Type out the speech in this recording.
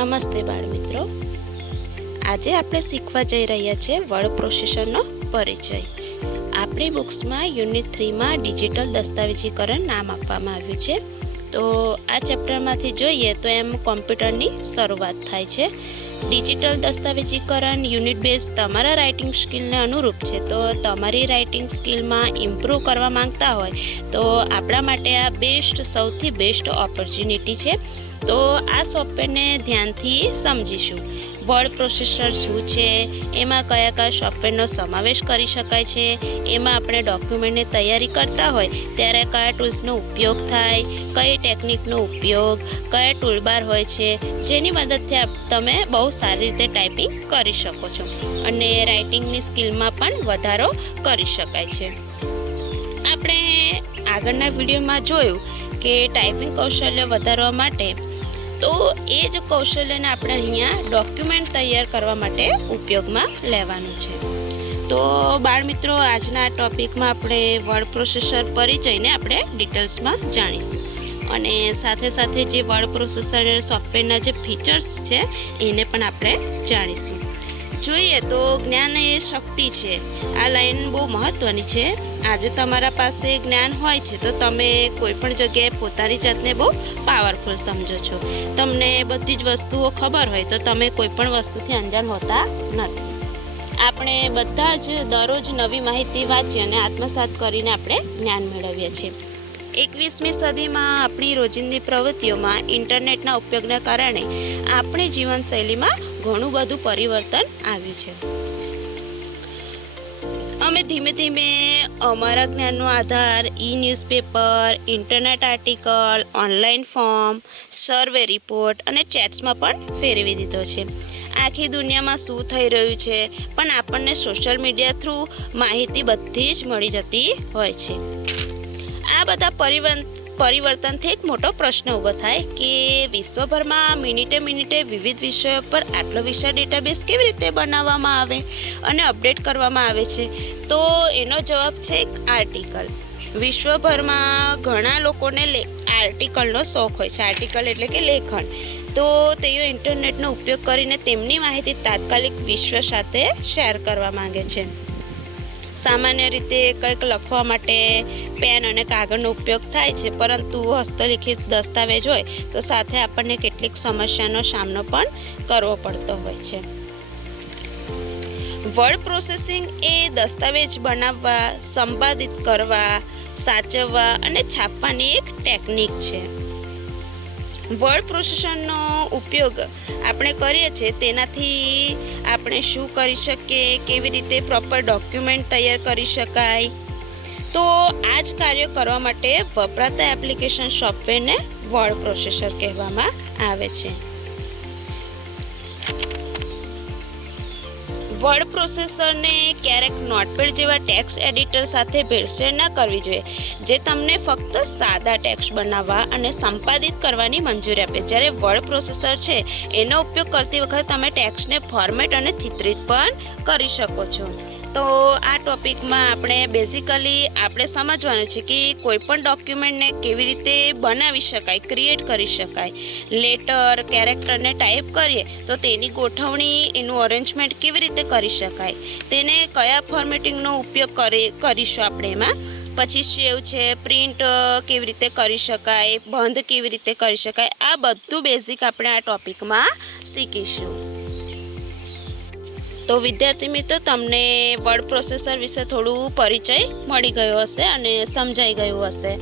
નમસ્તે બાળ મિત્રો, આજે આપણે શીખવા જઈ રહ્યા છીએ વર્ડ પ્રોસેસરનો પરિચય। આપણી બુક્સમાં યુનિટ 3માં ડિજિટલ દસ્તાવેજીકરણ નામ આપવામાં આવ્યું છે। તો આ ચેપ્ટરમાંથી જોઈએ તો એમ કોમ્પ્યુટરની શરૂઆત થાય છે। ડિજિટલ દસ્તાવેજીકરણ યુનિટ બેઝ તમારા રાઇટિંગ સ્કિલને અનુરૂપ છે। તો તમારી રાઇટિંગ સ્કિલમાં ઇમ્પ્રૂવ કરવા માંગતા હોય તો આપણા માટે આ સૌથી બેસ્ટ ઓપોર્ચ્યુનિટી છે। તો આ સોફ્ટવેરને ધ્યાનથી સમજીશું। વર્ડ પ્રોસેસર શું છે, એમાં કયા કયા સોફ્ટવેરનો સમાવેશ કરી શકાય છે, એમાં આપણે ડોક્યુમેન્ટની તૈયારી કરતા હોય ત્યારે કયા ટૂલ્સનો ઉપયોગ થાય, કઈ ટેકનિકનો ઉપયોગ, કયા ટૂલબાર હોય છે, જેની મદદથી તમે બહુ સારી રીતે ટાઈપિંગ કરી શકો છો અને રાઇટિંગની સ્કિલમાં પણ વધારો કરી શકાય છે। આપણે આગળના વિડીયોમાં જોયું કે ટાઈપિંગ કૌશલ્ય વધારવા માટે તો એ જ કૌશલ્યને આપણે અહીંયા ડોક્યુમેન્ટ તૈયાર કરવા માટે ઉપયોગમાં લેવાનું છે। તો બાળ મિત્રો, આજના આ ટોપિકમાં આપણે વર્ડ પ્રોસેસર પરિચયને આપણે ડિટેલ્સમાં જાણીશું અને સાથે સાથે જે વર્ડ પ્રોસેસર સોફ્ટવેરના જે ફીચર્સ છે એને પણ આપણે જાણીશું। જોઈએ તો જ્ઞાન એ શક્તિ છે, આ લાઈન બહુ મહત્ત્વની છે। આજે તમારા પાસે જ્ઞાન હોય છે તો તમે કોઈ પણ જગ્યાએ પોતાની જાતને બહુ પાવરફુલ સમજો છો। તમને બધી જ વસ્તુઓ ખબર હોય તો તમે કોઈ પણ વસ્તુથી અંજાણ હોતા નથી। આપણે બધા જ દરરોજ નવી માહિતી વાંચી અને આત્મસાત કરીને આપણે જ્ઞાન મેળવીએ છીએ। 21મી સદીમાં આપણી રોજિંદી પ્રવૃત્તિઓમાં ઇન્ટરનેટના ઉપયોગના કારણે આપણી જીવનશૈલીમાં ઘણું બધું પરિવર્તન આવ્યું છે। અમે ધીમે ધીમે અમારા જ્ઞાનનો આધાર newspaper, internet article, online form, survey report અને ચેટ્સમાં પણ ફેરવી દીધો છે। આખી દુનિયામાં શું થઈ રહ્યું છે પણ આપણને સોશિયલ મીડિયા થ્રુ માહિતી બધી જ મળી જતી હોય છે। આ બધા પરિવર્તનથી એક મોટો પ્રશ્ન ઊભો થાય કે વિશ્વભરમાં મિનિટે વિવિધ વિષયો પર આટલો વિશાળ ડેટાબેઝ કેવી રીતે બનાવવામાં આવે અને અપડેટ કરવામાં આવે છે। તો એનો જવાબ છે આર્ટિકલ। વિશ્વભરમાં ઘણા લોકોને આર્ટિકલનો શોખ હોય છે। આર્ટિકલ એટલે કે લેખન। તો તેઓ ઇન્ટરનેટનો ઉપયોગ કરીને તેમની માહિતી તાત્કાલિક વિશ્વ સાથે શેર કરવા માંગે છે। સામાન્ય રીતે કંઈક લખવા માટે પેન અને કાગળનો ઉપયોગ થાય છે, પરંતુ હસ્તલિખિત દસ્તાવેજ હોય તો સાથે આપણને કેટલીક સમસ્યાનો સામનો પણ કરવો પડતો હોય છે। વર્ડ પ્રોસેસિંગ એ દસ્તાવેજ બનાવવા, સંપાદિત કરવા, સાચવવા અને છાપવાની એક ટેકનિક છે। વર્ડ પ્રોસેસરનો ઉપયોગ આપણે કરીએ છીએ તેનાથી આપણે શું કરી શકીએ, કેવી રીતે પ્રોપર ડોક્યુમેન્ટ તૈયાર કરી શકાય, તો આ જ કાર્ય કરવા માટે વપરાતા એપ્લિકેશન સોફ્ટવેરને વર્ડ પ્રોસેસર કહેવામાં આવે છે। વર્ડ પ્રોસેસરને ક્યારેક નોટપેડ જેવા ટેક્સ્ટ એડિટર સાથે ભેળસેળ ન કરવી જોઈએ, જે તમને ફક્ત સાદા ટેક્સ્ટ બનાવવા અને સંપાદિત કરવાની મંજૂરી આપે। જ્યારે વર્ડ પ્રોસેસર છે એનો ઉપયોગ કરતી વખતે તમે ટેક્સ્ટને ફોર્મેટ અને ચિત્રિત પણ કરી શકો છો। તો આ ટોપિકમાં આપણે સમજવાનું છે કે કોઈ પણ ડોક્યુમેન્ટને કેવી રીતે બનાવી શકાય, ક્રિએટ કરી શકાય। લેટર, કેરેક્ટરને ટાઈપ કરીએ તો તેની ગોઠવણી, એનું અરેન્જમેન્ટ કેવી રીતે કરી શકાય, તેને કયા ફોર્મેટિંગનો ઉપયોગ કરીશું આપણે એમાં, પછી સેવ છે, પ્રિન્ટ કેવી રીતે કરી શકાય, બંધ કેવી રીતે કરી શકાય, આ બધું બેઝિક આપણે આ ટોપિકમાં શીખીશું। તો વિદ્યાર્થી મિત્રો, તમને વર્ડ પ્રોસેસર વિશે થોડું પરિચય મળી ગયો હશે અને સમજાઈ ગયું હશે।